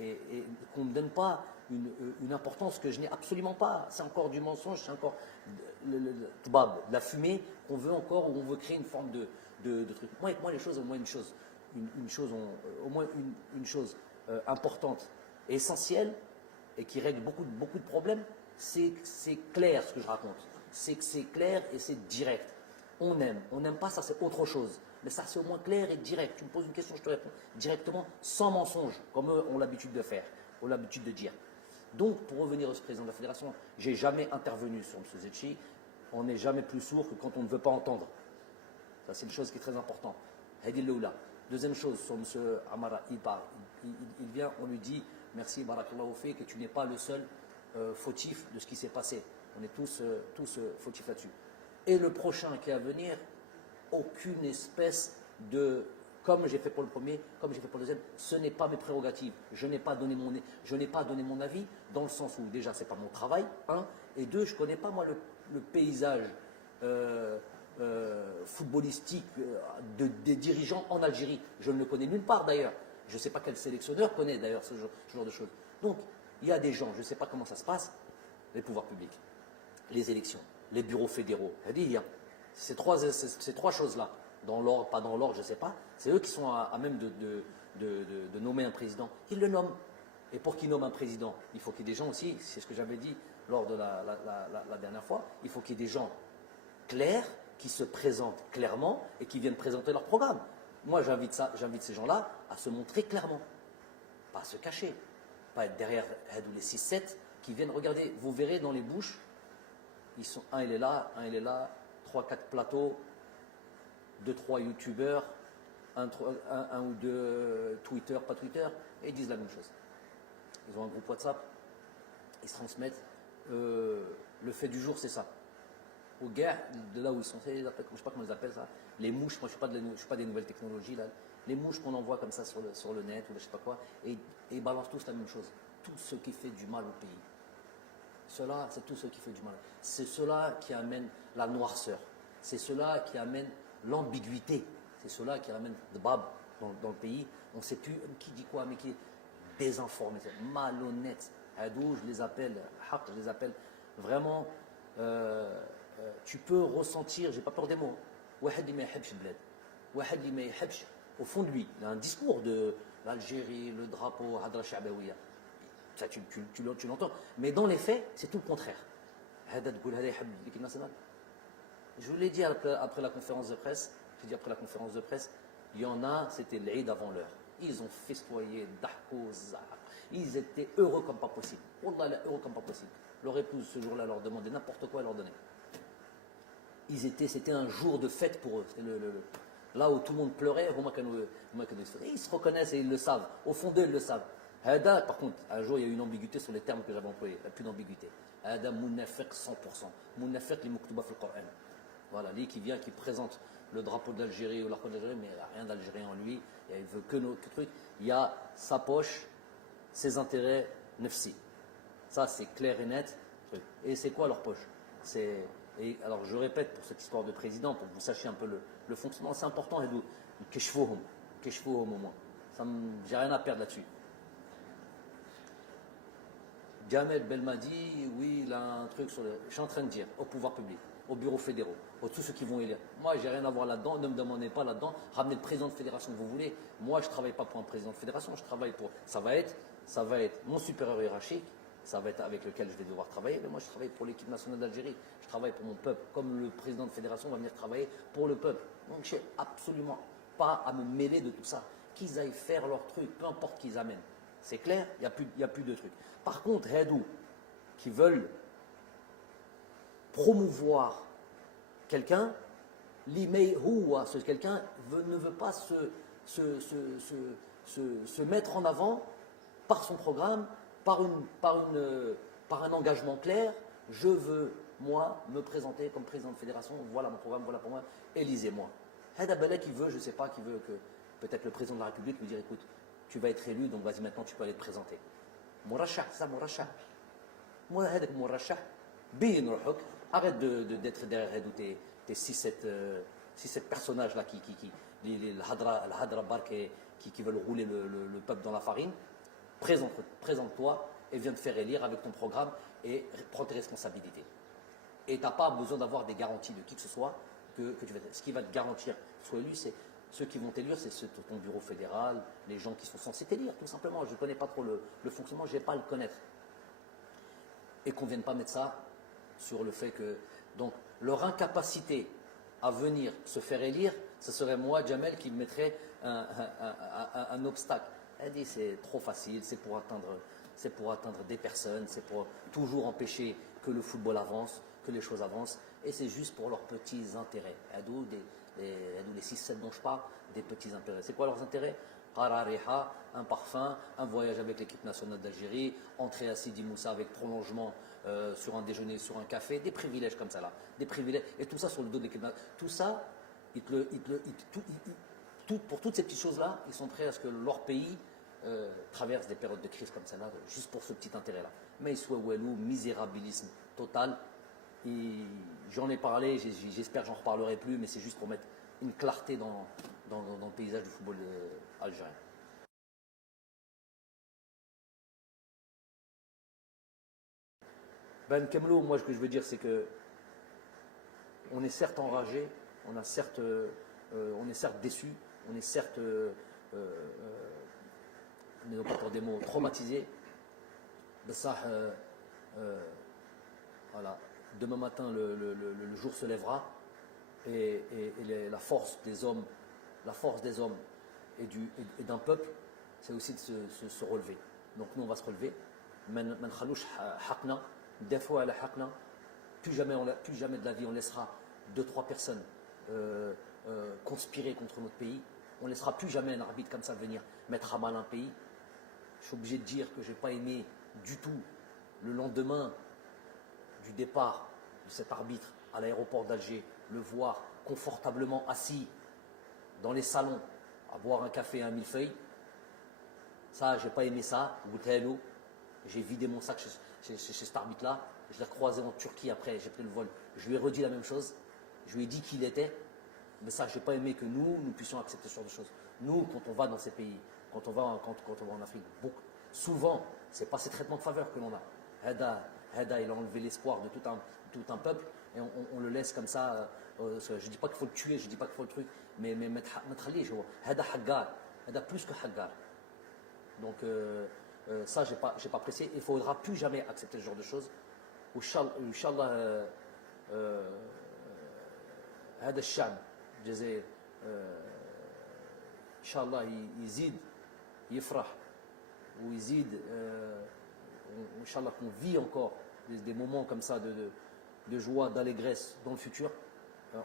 qu'on ne me donne pas une importance que je n'ai absolument pas. C'est encore du mensonge, c'est encore de la fumée qu'on veut encore, où on veut créer une forme de truc. Moi, les choses, au moins une chose importante et essentielle, et qui règle beaucoup de problèmes, c'est clair ce que je raconte. C'est que c'est clair et c'est direct. On n'aime pas, ça c'est autre chose. Mais ça c'est au moins clair et direct. Tu me poses une question, je te réponds directement, sans mensonge, comme eux ont l'habitude de faire, ont l'habitude de dire. Donc, pour revenir au président de la fédération, j'ai jamais intervenu sur M. Zetchi. On n'est jamais plus sourd que quand on ne veut pas entendre. Ça c'est une chose qui est très importante. Hadi Loula. Deuxième chose, sur M. Amara, il parle. Il vient, on lui dit, merci Barakallahu Fik, que tu n'es pas le seul fautif de ce qui s'est passé. On est tous fautifs là-dessus. Et le prochain qui est à venir, aucune espèce de, comme j'ai fait pour le premier, comme j'ai fait pour le deuxième, ce n'est pas mes prérogatives. Je n'ai pas donné mon avis, dans le sens où déjà c'est pas mon travail, un, et deux, je ne connais pas moi le paysage footballistique des dirigeants en Algérie. Je ne le connais nulle part d'ailleurs. Je ne sais pas quel sélectionneur connaît d'ailleurs ce genre de choses. Donc, il y a des gens, je ne sais pas comment ça se passe, les pouvoirs publics, les élections, les bureaux fédéraux. Ces trois choses-là, dans l'ordre, pas dans l'ordre, je ne sais pas, c'est eux qui sont à même de nommer un président. Ils le nomment. Et pour qu'ils nomment un président, il faut qu'il y ait des gens aussi, c'est ce que j'avais dit lors de la dernière fois, il faut qu'il y ait des gens clairs, qui se présentent clairement et qui viennent présenter leur programme. Moi, j'invite ces gens-là à se montrer clairement, pas à se cacher, pas être derrière les 6-7 qui viennent regarder. Vous verrez dans les bouches, un il est là, 3-4 plateaux, 2-3 youtubeurs, un ou deux Twitter, pas Twitter, et ils disent la même chose. Ils ont un groupe WhatsApp, ils se transmettent. Le fait du jour, c'est ça. Aux gars, de là où ils sont, je ne sais pas comment ils appellent ça, les mouches, moi je ne suis pas des nouvelles technologies, là, les mouches qu'on envoie comme ça sur le net ou je ne sais pas quoi, et ils balancent tous la même chose. Tout ce qui fait du mal au pays. Cela, c'est tout ce qui fait du mal. C'est cela qui amène la noirceur. C'est cela qui amène l'ambiguïté. C'est cela qui amène le bab dans le pays. On ne sait plus qui dit quoi, mais qui est désinformé, malhonnête. Hadou, je les appelle vraiment. Tu peux ressentir, j'ai pas peur des mots, au fond de lui, il a un discours de l'Algérie, le drapeau, Hadra Sha'bawiya. Ça, tu l'entends. Mais dans les faits, c'est tout le contraire. Je vous l'ai dit après la conférence de presse, il y en a, c'était l'Eid avant l'heure. Ils ont festoyé, ils étaient heureux comme pas possible. Wallah, heureux comme pas possible. Leur épouse, ce jour-là, leur demandait n'importe quoi, elle leur donnait. C'était un jour de fête pour eux. Là où tout le monde pleurait, ils se reconnaissent et ils le savent. Au fond d'eux, ils le savent. Par contre, un jour, il y a eu une ambiguïté sur les termes que j'avais employés. Il n'y a plus d'ambiguïté. Hada Munafiq 100%. Munafiq li muktuba fil Qur'an. Voilà, lui qui vient, qui présente le drapeau d'Algérie ou l'arc d'Algérie, mais il n'y a rien d'algérien en lui. Il veut que nos trucs. Il y a sa poche, ses intérêts, nefsi. Ça, c'est clair et net. Et c'est quoi leur poche? Et alors, je répète pour cette histoire de président, pour que vous sachiez un peu le fonctionnement, c'est important. Keshfouhum au moins. J'ai rien à perdre là-dessus. Jamel Belmadi, oui, il a un truc sur le. Je suis en train de dire au pouvoir public, aux bureaux fédéraux, aux tous ceux qui vont élire. Moi, j'ai rien à voir là-dedans, ne me demandez pas là-dedans. Ramenez le président de fédération que vous voulez. Moi, je ne travaille pas pour un président de fédération, je travaille pour. Ça va être mon supérieur hiérarchique, ça va être avec lequel je vais devoir travailler. Mais moi, je travaille pour l'équipe nationale d'Algérie. Je travaille pour mon peuple. Comme le président de fédération va venir travailler pour le peuple. Donc, je n'ai absolument pas à me mêler de tout ça. Qu'ils aillent faire leur truc, peu importe qu'ils amènent. C'est clair, il n'y a plus de trucs. Par contre, Hadou, qui veulent promouvoir quelqu'un, l'email ou ce quelqu'un ne veut pas se mettre en avant par son programme, par un engagement clair. Je veux, moi, me présenter comme président de fédération. Voilà mon programme, voilà pour moi. Élisez-moi. Hada Bala qui veut, je ne sais pas, qui veut que peut-être le président de la République lui dise écoute, tu vas être élu, donc vas-y maintenant tu peux aller te présenter. Morachah, ça Morachah. Moi, هذاك مرشح بين روحك. Arrête d'être derrière tes 6-7 personnages là les Hadra Bark qui veulent rouler le peuple dans la farine. Présente-toi et viens te faire élire avec ton programme et prends tes responsabilités. Et tu n'as pas besoin d'avoir des garanties de qui que ce soit que tu vas. Ce qui va te garantir soit élu, c'est ceux qui vont t'élire, c'est ton bureau fédéral, les gens qui sont censés t'élire, tout simplement. Je ne connais pas trop le fonctionnement, je n'ai pas à le connaître. Et qu'on ne vienne pas mettre ça sur le fait que. Donc, leur incapacité à venir se faire élire, ce serait moi, Jamel, qui mettrait un obstacle. Elle dit c'est trop facile, c'est pour atteindre des personnes, c'est pour toujours empêcher que le football avance, que les choses avancent, et c'est juste pour leurs petits intérêts. D'où les 6-7 dont je parle, des petits intérêts. C'est quoi leurs intérêts? Qarariha, un parfum, un voyage avec l'équipe nationale d'Algérie, entrer à Sidi Moussa avec prolongement sur un déjeuner, sur un café, des privilèges comme ça là, des privilèges, et tout ça sur le dos de l'équipe nationale. Tout ça, pour toutes ces petites choses-là, ils sont prêts à ce que leur pays traverse des périodes de crise comme ça là, juste pour ce petit intérêt-là. Mais soit Walou, misérabilisme total. J'en ai parlé, j'espère que j'en reparlerai plus, mais c'est juste pour mettre une clarté dans le paysage du football algérien. Ben Kemlo, moi ce que je veux dire c'est que on est certes enragé, on est certes déçu, on est certes, mais pas pour des mots, traumatisé. De ça, voilà. Demain matin, le jour se lèvera et la force des hommes et d'un peuple, c'est aussi de se relever. Donc nous, on va se relever. Plus jamais de la vie, on laissera 2-3 personnes conspirer contre notre pays. On ne laissera plus jamais un arbitre comme ça venir mettre à mal un pays. Je suis obligé de dire que je n'ai pas aimé du tout le lendemain du départ de cet arbitre à l'aéroport d'Alger, le voir confortablement assis dans les salons à boire un café et un millefeuille. Ça, j'ai pas aimé ça. J'ai vidé mon sac chez cet arbitre-là. Je l'ai croisé en Turquie après, j'ai pris le vol. Je lui ai redit la même chose. Je lui ai dit qui il était. Mais ça, j'ai pas aimé que nous puissions accepter ce genre de choses. Nous, quand on va dans ces pays, quand on va en Afrique, souvent, c'est pas ces traitements de faveur que l'on a. Hada, il a enlevé l'espoir de tout un peuple et on le laisse comme ça. Je ne dis pas qu'il faut le tuer, je ne dis pas qu'il faut le truc, mais mettre Hada Haggar, Hada plus que Haggar. Donc ça, j'ai pas apprécié. Il ne faudra plus jamais accepter ce genre de choses. Inch'Allah, هذا الشعب الجزائر إن شاء الله يزيد يفرح ويزيد Inch'Allah qu'on vit encore des moments comme ça de joie, d'allégresse dans le futur.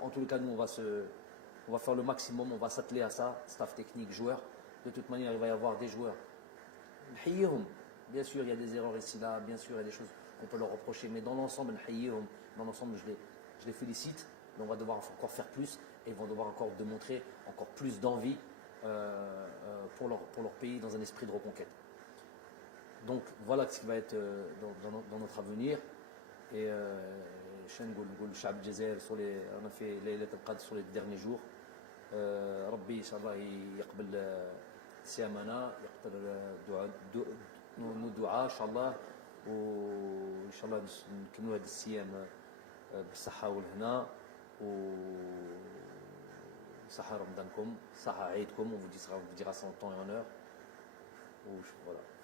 En tous les cas, nous, on va faire le maximum, on va s'atteler à ça, staff technique, joueurs. De toute manière, il va y avoir des joueurs. Bien sûr, il y a des erreurs ici, là, bien sûr, il y a des choses qu'on peut leur reprocher, mais dans l'ensemble, je les félicite. Mais on va devoir encore faire plus et ils vont devoir encore démontrer encore plus d'envie pour leur pays dans un esprit de reconquête. Donc voilà ce qui va être dans notre avenir. Et on a fait les Qadr sur les derniers jours. Rabbi, Inch'Allah, السيامنا يقدر ندعاء ان شاء الله، وان شاء الله نكملوا هذه الصيام بالصحه والهنا، وصحه رمضانكم، صحه عيدكم، on vous dira son temps et honneur. Voilà.